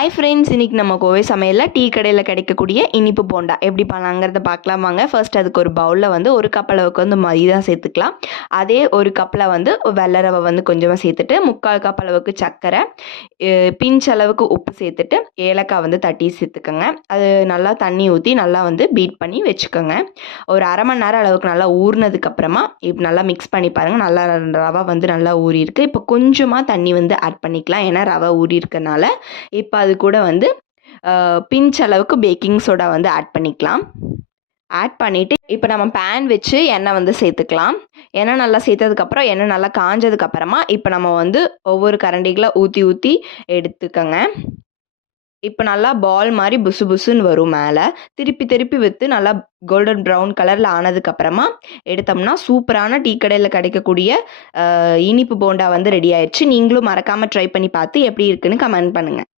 Hi friends, இன்றைக்கி நம்ம கோவை சமையலில் டீ கடையில் கிடைக்கக்கூடிய இனிப்பு போண்டா எப்படி பண்ணலாங்கிறத பார்க்கலாம் வாங்க. ஃபர்ஸ்ட் அதுக்கு ஒரு பவுலில் வந்து ஒரு கப் அளவுக்கு வந்து மைதா சேர்த்துக்கலாம். அதே ஒரு கப்பில் வந்து வெள்ளை ரவை வந்து கொஞ்சமாக சேர்த்துட்டு 3/4 கப் அளவுக்கு சர்க்கரை, பிஞ்ச் அளவுக்கு உப்பு சேர்த்துட்டு ஏலக்காய் வந்து தட்டி சேர்த்துக்கோங்க. அது நல்லா தண்ணி ஊற்றி நல்லா வந்து பீட் பண்ணி வச்சுக்கோங்க. ஒரு அரை மணி நேரம் அளவுக்கு நல்லா ஊறினதுக்கப்புறமா இப்போ நல்லா மிக்ஸ் பண்ணி பாருங்கள். நல்லா ரவை வந்து நல்லா ஊறி இருக்குது. இப்போ கொஞ்சமாக தண்ணி வந்து ஆட் பண்ணிக்கலாம், ஏன்னா ரவை ஊறி இருக்கனால. இப்போ அது கூட வந்து பிஞ்ச் அளவுக்கு பேக்கிங் சோடா வந்து ஆட் பண்ணிக்கலாம். ஆட் பண்ணிவிட்டு இப்போ நம்ம பேன் வச்சு எண்ணெய் வந்து சேர்த்துக்கலாம். எண்ணெய் நல்லா சேர்த்ததுக்கப்புறம் எண்ணெய் நல்லா காஞ்சதுக்கப்புறமா இப்போ நம்ம வந்து ஒவ்வொரு கரண்டிகளை ஊற்றி ஊற்றி எடுத்துக்கோங்க. இப்போ நல்லா பால் மாதிரி புசு புசுன்னு வரும். மேலே திருப்பி திருப்பி விற்று நல்லா கோல்டன் ப்ரௌன் கலரில் ஆனதுக்கப்புறமா எடுத்தோம்னா சூப்பரான டீ கடையில் கிடைக்கக்கூடிய இனிப்பு போண்டா வந்து ரெடி ஆயிடுச்சு. நீங்களும் மறக்காமல் ட்ரை பண்ணி பார்த்து எப்படி இருக்குன்னு கமெண்ட் பண்ணுங்கள்.